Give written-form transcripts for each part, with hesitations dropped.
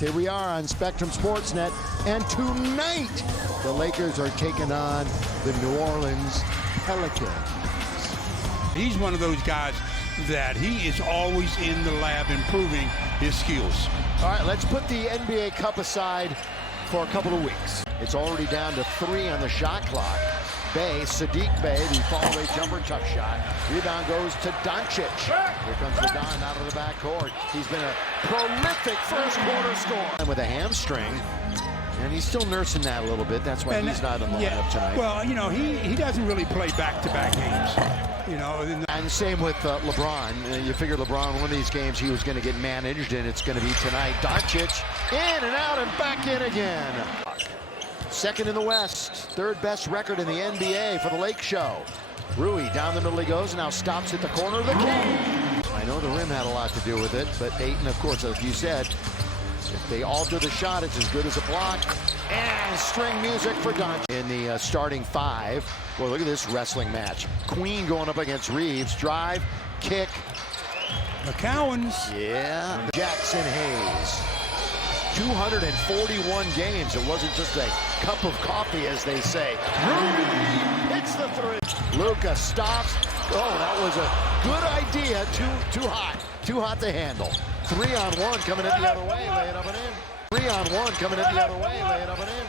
Here we are on Spectrum Sportsnet, and tonight the Lakers are taking on the New Orleans Pelicans. He's one of those guys that he is always in the lab improving his skills. All right, let's put the NBA Cup aside for a couple of weeks. It's already down to 3 on the shot clock. Sadiq Bey, the fall-away jumper, tough shot. Rebound goes to Doncic. Here comes the Don out of the backcourt. He's been a prolific first-quarter scorer. With a hamstring, and he's still nursing that a little bit. That's why he's not in the lineup tonight. Well, you know, he doesn't really play back-to-back games. You know, and same with LeBron. You figure LeBron, one of these games, he was going to get managed, and it's going to be tonight. Doncic in and out and back in again. Second in the West, third best record in the NBA for the Lake Show. Rui down the middle he goes, now stops at the corner of the key. I know the rim had a lot to do with it, but Ayton, of course, as you said, if they alter the shot, it's as good as a block. And string music for Doncic. In the starting 5, boy, look at this wrestling match. Queen going up against Reeves, drive, kick. McCowan's. Yeah. Jackson Hayes. 241 games. It wasn't just a cup of coffee, as they say. Rui hits the 3. Luka stops. Oh, that was a good idea. Too hot to handle. 3-on-1 coming in the other way, lay it up and in. 3-on-1 coming in the other way, lay it up and in.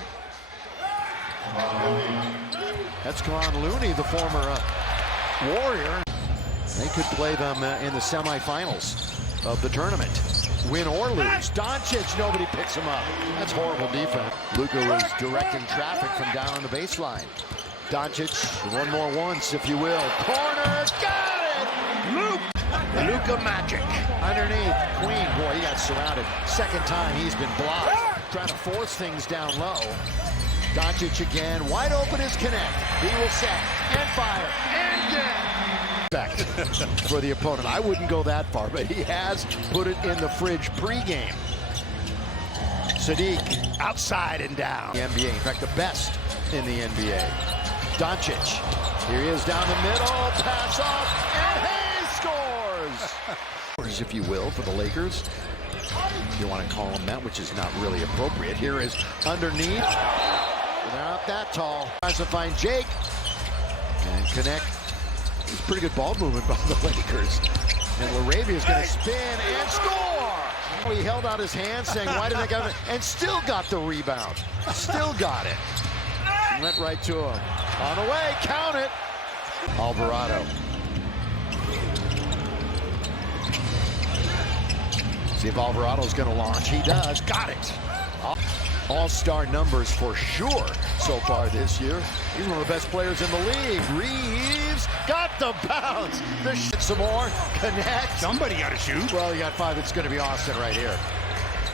That's Kevon Looney, the former Warrior. They could play them in the semifinals of the tournament. Win or lose. Doncic, nobody picks him up. That's horrible defense. Luka was directing traffic from down on the baseline. Doncic, one more once, if you will. Corner, got it! Luka magic. Underneath, Queen, boy, he got surrounded. Second time he's been blocked. Trying to force things down low. Doncic again, wide open is Connect. He will set and fire and get. For the opponent. I wouldn't go that far, but he has put it in the fridge pregame. Sadiq outside and down. The NBA, in fact, the best in the NBA. Doncic, here he is down the middle, pass off, and Hayes scores! If you will, for the Lakers. If you want to call him that, which is not really appropriate. Here is underneath. They're not that tall. Tries to find Jake. And Connect. It's pretty good ball movement by the Lakers. And Laravia's going to spin and score! He held out his hand saying, why did they get it? And still got the rebound. Still got it. Went right to him. On the way, count it! Alvarado. See if Alvarado's going to launch. He does. Got it. All-star numbers for sure so far this year. He's one of the best players in the league. Reeves got the bounce. The shit some more. Connect. Somebody got to shoot. Well, you got 5. It's going to be Austin right here.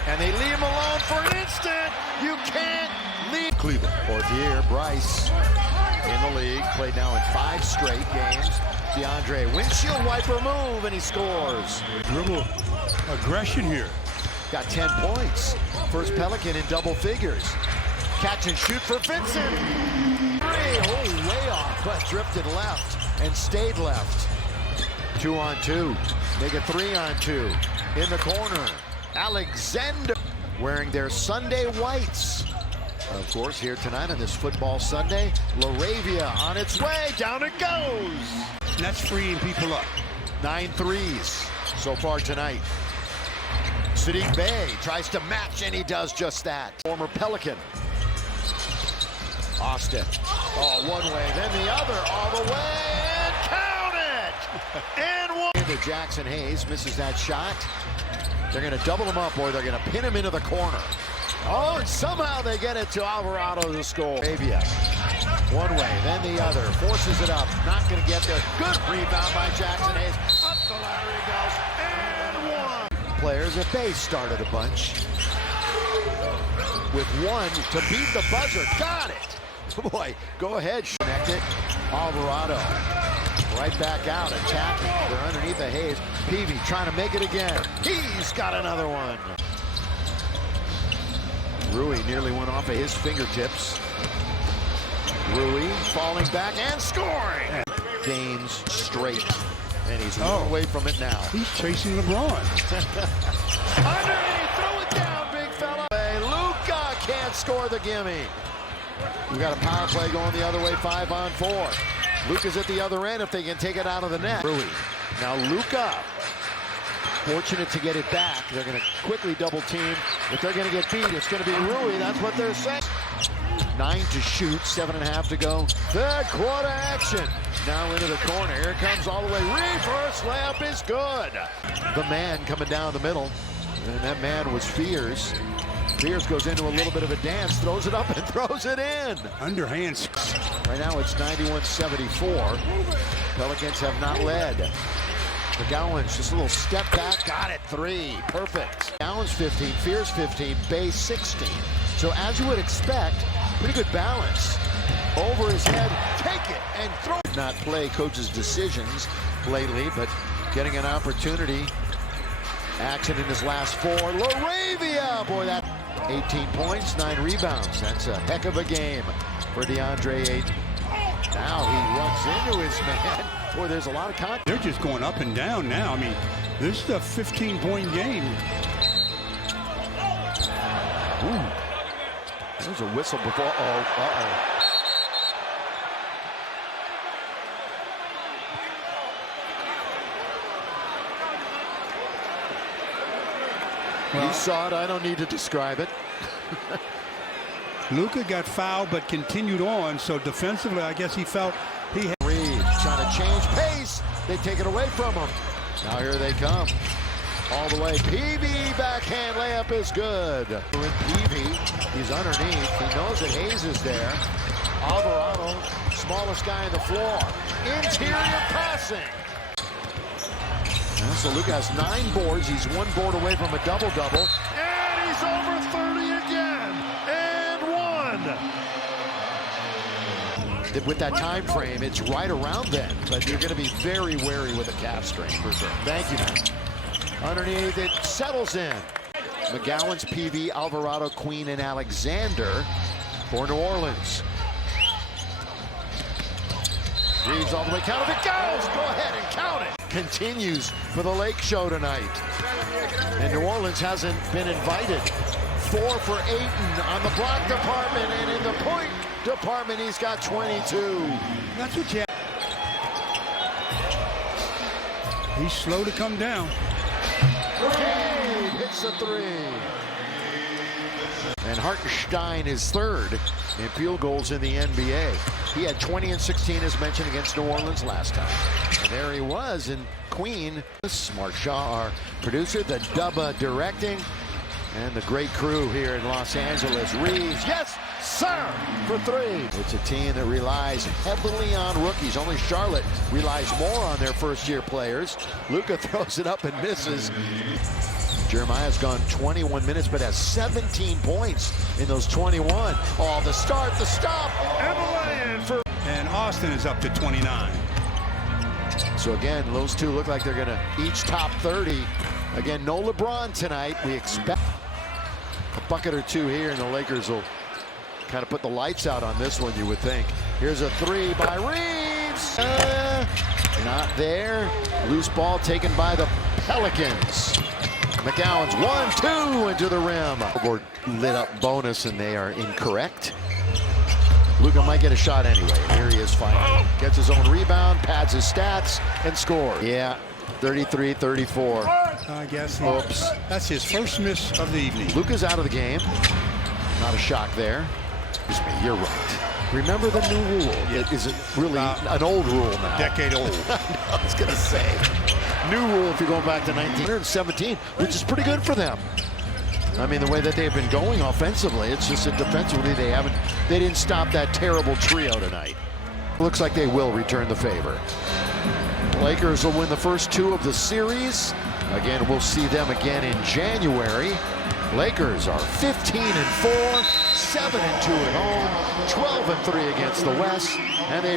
And they leave him alone for an instant. You can't leave. Cleveland. Ortier, Bryce in the league. Played now in 5 straight games. DeAndre, windshield wiper move, and he scores. Dribble aggression here. Got 10 points. First Pelican in double figures. Catch and shoot for Vincent. 3. Oh, way off, but drifted left and stayed left. 2-on-2. Make it 3-on-2. In the corner. Alexander wearing their Sunday whites. Of course, here tonight on this football Sunday, Laravia on its way. Down it goes. And that's freeing people up. 9 threes so far tonight. Sadiq Bey tries to match, and he does just that. Former Pelican. Austin. Oh, one way, then the other, all the way, and count it! And one. Into Jackson Hayes, misses that shot. They're going to double him up, or they're going to pin him into the corner. Oh, and somehow they get it to Alvarado to score. Avia. One way, then the other. Forces it up. Not going to get there. Good rebound by Jackson Hayes. Up the ladder he goes. And one. Players at base started a bunch. With one to beat the buzzer. Got it. Boy, go ahead. Connect it. Alvarado. Right back out. Attacking. They're underneath the Hayes. Peavy trying to make it again. He's got another one. Rui nearly went off of his fingertips. Rui falling back and scoring. Games straight. And he's one away from it now. He's chasing LeBron. Underneath, throw it down, big fella. score the gimme. We got a power play going the other way, 5-on-4. Luka's at the other end if they can take it out of the net. Rui. Now Luka, fortunate to get it back. They're going to quickly double team. If they're going to get beat, it's going to be Rui. That's what they're saying. 9 to shoot, 7.5 to go. Third quarter action. Now into the corner. Here it comes all the way. Reverse layup is good. The man coming down the middle. And that man was Fears. Fears goes into a little bit of a dance, throws it up and throws it in. Underhand. Right now it's 91-74. Pelicans have not led. McGowan's just a little step back, got it, 3, perfect. McGowan's 15, Fears 15, Bay 16. So as you would expect, pretty good balance. Over his head, take it and throw it. Not play coach's decisions lately, but getting an opportunity. Action in his last 4. Laravia, boy, that 18 points, 9 rebounds. That's a heck of a game for DeAndre Ayton. Now he runs into his man. Boy, there's a lot of contact. They're just going up and down now. I mean, this is a 15-point game. Ooh. There's a whistle before. Uh-oh. Well, you saw it. I don't need to describe it. Luka got fouled but continued on, so defensively I guess he felt he had. Reed trying to change pace. They take it away from him. Now here they come. All the way. PV backhand layup is good. With PV, he's underneath. He knows that Hayes is there. Alvarado, smallest guy on the floor. Interior passing. So Luka has 9 boards. He's 1 board away from a double-double. And he's over 30 again. And 1. With that time frame, it's right around then. But you're going to be very wary with a calf strain for sure. Thank you, man. Underneath, it settles in. McGowan's, PV, Alvarado, Queen, and Alexander for New Orleans. Reeves all the way, count if it goes! Go ahead and count it! Continues for the Lake Show tonight. And New Orleans hasn't been invited. 4 for Ayton on the block department, and in the point department, he's got 22. That's what you have. He's slow to come down. Cade hits the 3. And Hartenstein is 3rd in field goals in the NBA. He had 20 and 16, as mentioned, against New Orleans last time. And there he was in Queen. Smart Shaw, our producer, the Dubba directing, and the great crew here in Los Angeles. Reeves, yes, sir, for 3. It's a team that relies heavily on rookies. Only Charlotte relies more on their first-year players. Luka throws it up and misses. Jeremiah's gone 21 minutes, but has 17 points in those 21. Oh, the start, the stop, and the lay-in for... And Austin is up to 29. So again, those two look like they're going to each top 30. Again, no LeBron tonight. We expect a bucket or 2 here, and the Lakers will kind of put the lights out on this one, you would think. Here's a 3 by Reeves. Not there. Loose ball taken by the Pelicans. McGowan's 1-2 into the rim. Or lit up bonus, and they are incorrect. Luka might get a shot anyway. Here he is finally. Gets his own rebound, pads his stats, and scores. Yeah, 33-34. I guess. Oops. That's his first miss of the evening. Luka's out of the game. Not a shock there. Excuse me, you're right. Remember the new rule. It isn't really an old rule now. Decade old. I was going to say. New rule if you're going back to 1917, which is pretty good for them. I mean, the way that they've been going offensively, it's just that defensively they didn't stop that terrible trio tonight. Looks like they will return the favor. Lakers will win the first 2 of the series. Again, we'll see them again in January. Lakers are 15-4, 7-2 at home, 12-3 against the West, and they